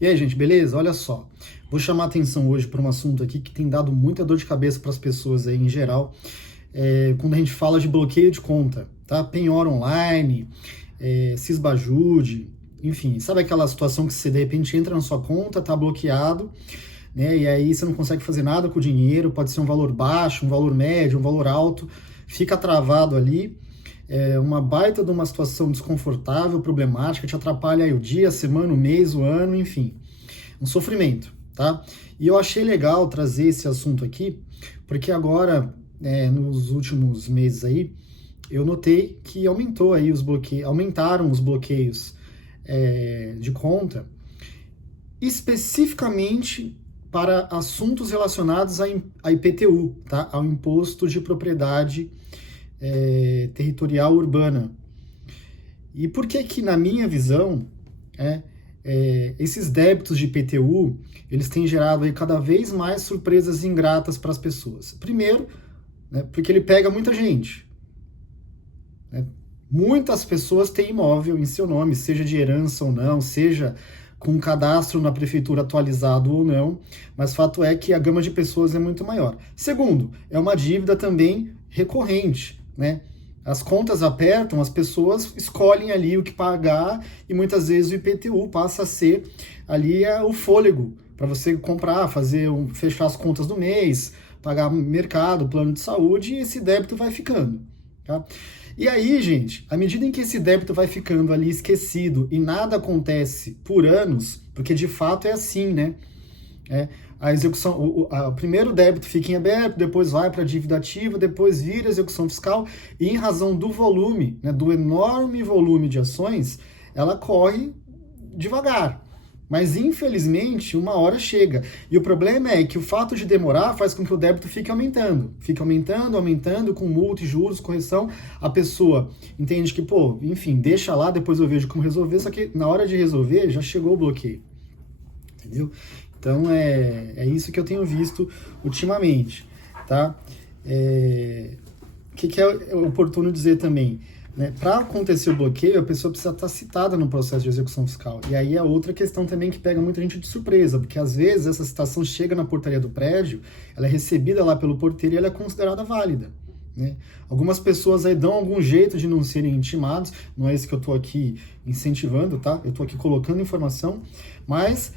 E aí, gente, beleza? Olha só. Vou chamar a atenção hoje para um assunto aqui que tem dado muita dor de cabeça para as pessoas aí em geral, quando a gente fala de bloqueio de conta, tá? Penhora online, Cisbajude, enfim, sabe aquela situação que você de repente entra na sua conta, tá bloqueado, né? E aí você não consegue fazer nada com o dinheiro, pode ser um valor baixo, um valor médio, um valor alto, fica travado ali. É uma baita de uma situação desconfortável, problemática, te atrapalha aí o dia, a semana, o mês, o ano, enfim. Um sofrimento, tá? E eu achei legal trazer esse assunto aqui, porque agora, nos últimos meses aí, eu notei que aumentaram os bloqueios de conta, especificamente para assuntos relacionados a IPTU, tá? Ao Imposto de Propriedade Territorial Urbana. E por que que, na minha visão, esses débitos de IPTU, eles têm gerado aí cada vez mais surpresas ingratas para as pessoas? Primeiro, né, porque ele pega muita gente. Né? Muitas pessoas têm imóvel em seu nome, seja de herança ou não, seja com cadastro na prefeitura atualizado ou não, mas fato é que a gama de pessoas é muito maior. Segundo, é uma dívida também recorrente, né? As contas apertam, as pessoas escolhem ali o que pagar e muitas vezes o IPTU passa a ser ali o fôlego para você comprar, fechar as contas do mês, pagar mercado, plano de saúde, e esse débito vai ficando, tá? E aí, gente, à medida em que esse débito vai ficando ali esquecido e nada acontece por anos, porque de fato é assim, né? A execução, o primeiro débito fica em aberto, depois vai para a dívida ativa, depois vira execução fiscal, e em razão do volume, né, do enorme volume de ações, ela corre devagar. Mas, infelizmente, uma hora chega. E o problema é que o fato de demorar faz com que o débito fique aumentando. Fica aumentando, aumentando, com multa e juros, correção. A pessoa entende que, enfim, deixa lá, depois eu vejo como resolver, só que na hora de resolver já chegou o bloqueio. Entendeu? Então, é isso que eu tenho visto ultimamente, tá? O que é oportuno dizer também? Né? Para acontecer o bloqueio, a pessoa precisa estar citada no processo de execução fiscal. E aí é outra questão também que pega muita gente de surpresa, porque às vezes essa citação chega na portaria do prédio, ela é recebida lá pelo porteiro e ela é considerada válida. Né? Algumas pessoas aí dão algum jeito de não serem intimados, não é isso que eu estou aqui incentivando, tá? Eu estou aqui colocando informação, mas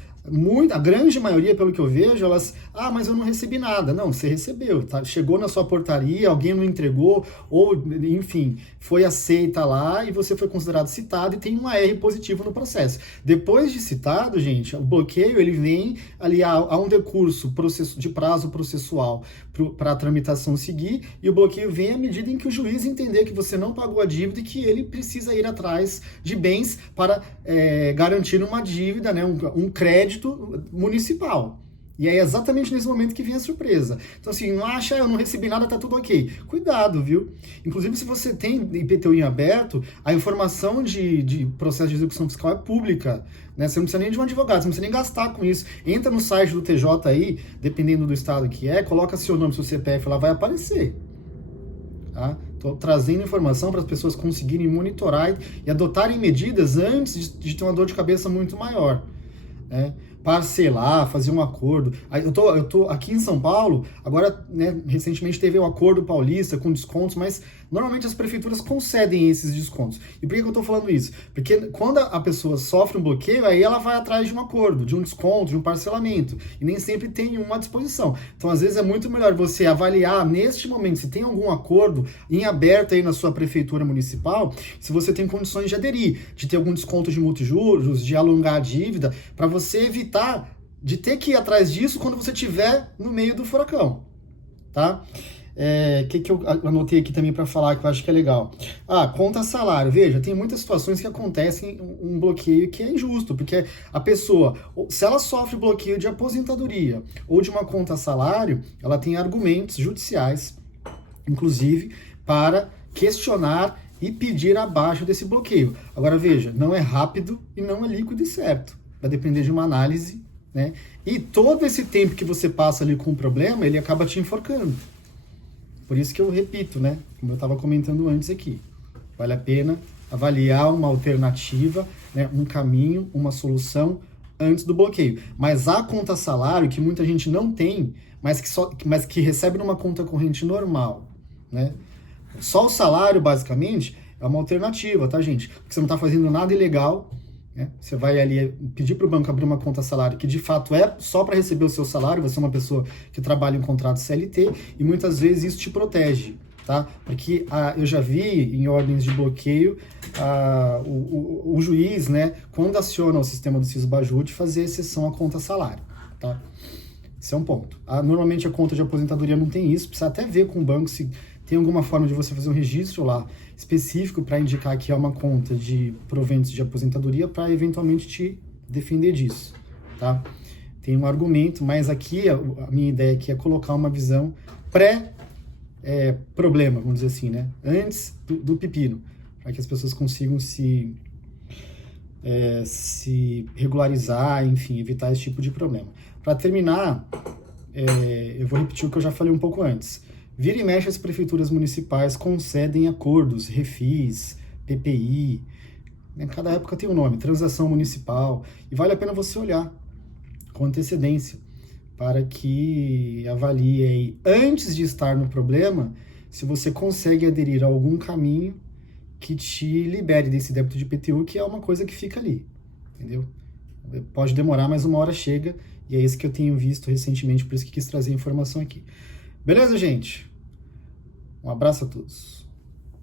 a grande maioria, pelo que eu vejo, mas eu não recebi nada. Não, você recebeu, tá? Chegou na sua portaria, alguém não entregou, ou, enfim, foi aceita lá e você foi considerado citado e tem um AR positivo no processo. Depois de citado, gente, o bloqueio, ele vem ali a um decurso de prazo processual para a tramitação seguir, e o bloqueio vem à medida em que o juiz entender que você não pagou a dívida e que ele precisa ir atrás de bens para garantir uma dívida, né, um crédito municipal. E é exatamente nesse momento que vem a surpresa. Então, assim, não acha, eu não recebi nada, tá tudo ok. Cuidado, viu? Inclusive, se você tem IPTU em aberto, a informação de processo de execução fiscal é pública. Né? Você não precisa nem de um advogado, você não precisa nem gastar com isso. Entra no site do TJ aí, dependendo do estado que coloca seu nome, seu CPF, lá vai aparecer. Tá? Estou trazendo informação para as pessoas conseguirem monitorar e adotarem medidas antes de ter uma dor de cabeça muito maior. Né? Parcelar, fazer um acordo. Eu tô aqui em São Paulo, agora, né, recentemente teve o Acordo Paulista com descontos, mas normalmente as prefeituras concedem esses descontos. E por que eu estou falando isso? Porque quando a pessoa sofre um bloqueio, aí ela vai atrás de um acordo, de um desconto, de um parcelamento, e nem sempre tem uma à disposição. Então, às vezes, é muito melhor você avaliar neste momento se tem algum acordo em aberto aí na sua prefeitura municipal, se você tem condições de aderir, de ter algum desconto de multijuros, de alongar a dívida, para você evitar de ter que ir atrás disso quando você estiver no meio do furacão, tá? Que eu anotei aqui também para falar que eu acho que é legal. Conta salário. Veja, tem muitas situações que acontecem um bloqueio que é injusto, porque a pessoa, se ela sofre bloqueio de aposentadoria ou de uma conta salário, ela tem argumentos judiciais, inclusive, para questionar e pedir abaixo desse bloqueio. Agora, veja, não é rápido e não é líquido e certo. Vai depender de uma análise, né? E todo esse tempo que você passa ali com o problema, ele acaba te enforcando. Por isso que eu repito, né? Como eu estava comentando antes aqui. Vale a pena avaliar uma alternativa, né? Um caminho, uma solução antes do bloqueio. Mas a conta salário, que muita gente não tem, mas que recebe numa conta corrente normal, né? Só o salário, basicamente, é uma alternativa, tá, gente? Porque você não está fazendo nada ilegal, né? Você vai ali pedir para o banco abrir uma conta salário que de fato é só para receber o seu salário, você é uma pessoa que trabalha em contrato CLT e muitas vezes isso te protege, tá? Porque eu já vi em ordens de bloqueio o juiz, né, quando aciona o sistema do Sisbajut, fazer exceção à conta salário, tá? Esse é um ponto. Normalmente a conta de aposentadoria não tem isso, precisa até ver com o banco se tem alguma forma de você fazer um registro lá específico para indicar que é uma conta de proventos de aposentadoria para eventualmente te defender disso, tá? Tem um argumento, mas aqui a minha ideia aqui é colocar uma visão pré-problema, vamos dizer assim, né? Antes do pepino, para que as pessoas consigam se regularizar, enfim, evitar esse tipo de problema. Para terminar, eu vou repetir o que eu já falei um pouco antes. Vira e mexe, as prefeituras municipais concedem acordos, refis, PPI, né? Cada época tem um nome, transação municipal, e vale a pena você olhar com antecedência, para que avalie aí, antes de estar no problema, se você consegue aderir a algum caminho que te libere desse débito de IPTU, que é uma coisa que fica ali, entendeu? Pode demorar, mas uma hora chega, e é isso que eu tenho visto recentemente, por isso que quis trazer a informação aqui. Beleza, gente? Um abraço a todos.